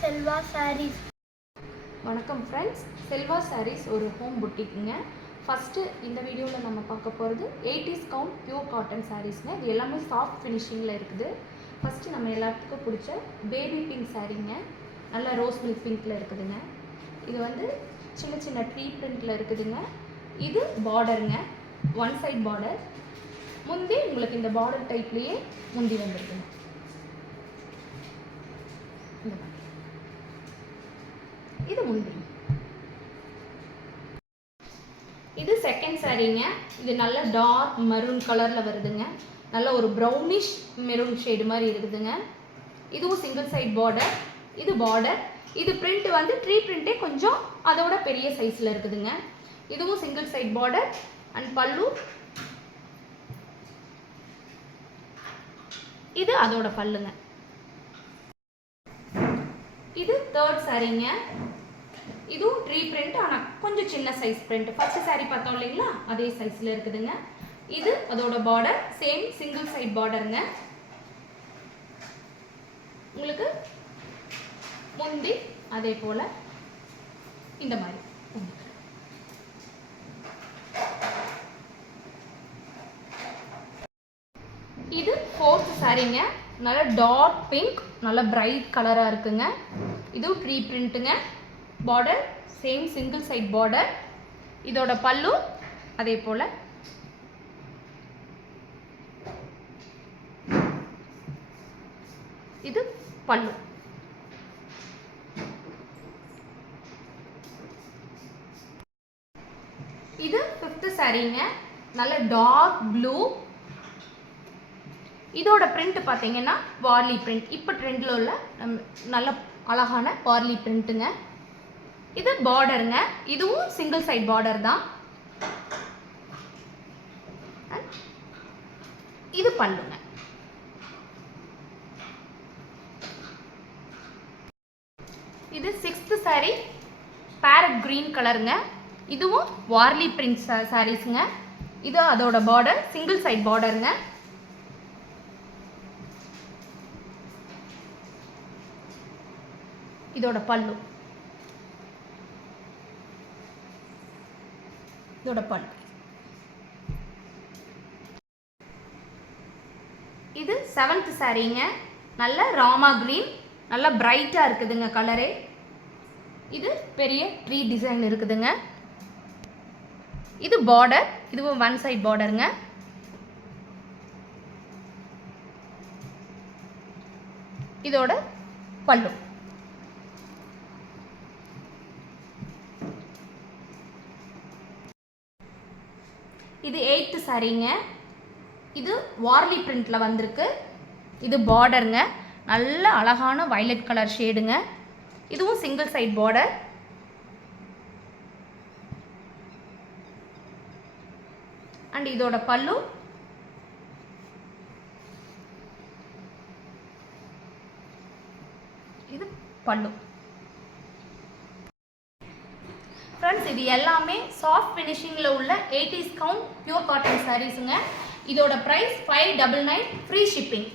செல்வா சாரீஸ். வணக்கம் ஃப்ரெண்ட்ஸ், செல்வா சாரீஸ் ஒரு home புட்டிக்குங்க. First இந்த வீடியோவில் நம்ம பார்க்க போகிறது 80s கவுண்ட் பியூர் காட்டன் சாரீஸ்ங்க. இது எல்லாமே சாஃப்ட் ஃபினிஷிங்கில் இருக்குது. ஃபஸ்ட்டு நம்ம எல்லாத்துக்கும் பிடிச்ச பேபி பிங்க் சாரீங்க, நல்லா ரோஸ் மில்க் பிங்க்கில் இருக்குதுங்க. இது வந்து சின்ன சின்ன ட்ரீ பிரிண்டில் இருக்குதுங்க. இது பார்டருங்க, ஒன் சைட் பார்டர். முந்தி உங்களுக்கு இந்த பார்டர் டைப்லேயே முந்தி வந்துருக்குங்க. இது முந்தி. இது செகண்ட் சாரீங்க. இது நல்ல டார்க் மெரூன் கலரில் வருதுங்க. நல்ல ஒரு ப்ரௌனிஷ் மெரூன் ஷேடு மாதிரி இருக்குதுங்க. இதுவும் சிங்கிள் சைட் பார்டர். இது பார்டர். இது பிரிண்ட் வந்து ட்ரீ பிரிண்ட்டே கொஞ்சம் அதோட பெரிய சைஸில் இருக்குதுங்க. இதுவும் சிங்கிள் சைட் பார்டர் அண்ட் பல்லு. இது அதோட பல்லுங்க. இது தேர்ட் சாரீங்க. இதுவும் ட்ரீ பிரிண்ட், ஆனால் கொஞ்சம் சின்ன சைஸ் பிரிண்ட். ஃபர்ஸ்ட் சாரீ பார்த்தோம் இல்லைங்களா, அதே சைஸில் இருக்குதுங்க. இது அதோட பார்டர், சேம் சிங்கிள் சைட் பார்டருங்க. உங்களுக்கு முந்தி அதே போல் இந்த மாதிரி. இது ஃபோர்த் சாரீங்க. நல்ல டார்க் பிங்க், நல்ல பிரைட் கலராக இருக்குங்க. இதுவும் ட்ரீ பிரிண்ட்டுங்க. Border same single side border. இதோட பல்லு அதே போல். இது பல்லு. இது ஃபிஃப்த் சாரீங்க. நல்ல டார்க் ப்ளூ. இதோட பிரிண்ட் பார்த்தீங்கன்னா வார்லி பிரிண்ட். இப்போ ட்ரெண்டில் உள்ள நல்ல அழகான வார்லி பிரிண்ட்டுங்க. இது பார்டருங்க. இதுவும் சிங்கிள் சைட் பார்டர் தான். இது பல்லுங்க. இது சிக்ஸ்த் சாரீ, பேரட் கிரீன் கலருங்க. இதுவும் வார்லி பிரிண்ட் சாரீஸுங்க. இது அதோட பார்டர், சிங்கிள் சைட் பார்டருங்க. இதோட பல்லு. இதோட பல்லு. இது செவன்த் சாரீங்க. நல்ல ராமா கிரீன், நல்ல பிரைட்டாக இருக்குதுங்க கலரே. இது பெரிய ட்ரீ டிசைன் இருக்குதுங்க. இது பார்டர். இதுவும் ஒன் சைட் பார்டருங்க. இதோட பல்லு. இது எயித்து சாரீங்க. இது வார்லி பிரிண்டில் வந்திருக்கு. இது பார்டருங்க. நல்ல அழகான வயலட் கலர் ஷேடுங்க. இதுவும் சிங்கிள் சைட் பார்டர். அண்ட் இதோட பல்லு. இது பல்லு. ஃப்ரெண்ட்ஸ், இது எல்லாமே சாஃப்ட் ஃபினிஷிங்கில் உள்ள 80s கவுண்ட் பியூர் காட்டன் சாரீஸுங்க. இதோட ப்ரைஸ் 599, ஃப்ரீ ஷிப்பிங்.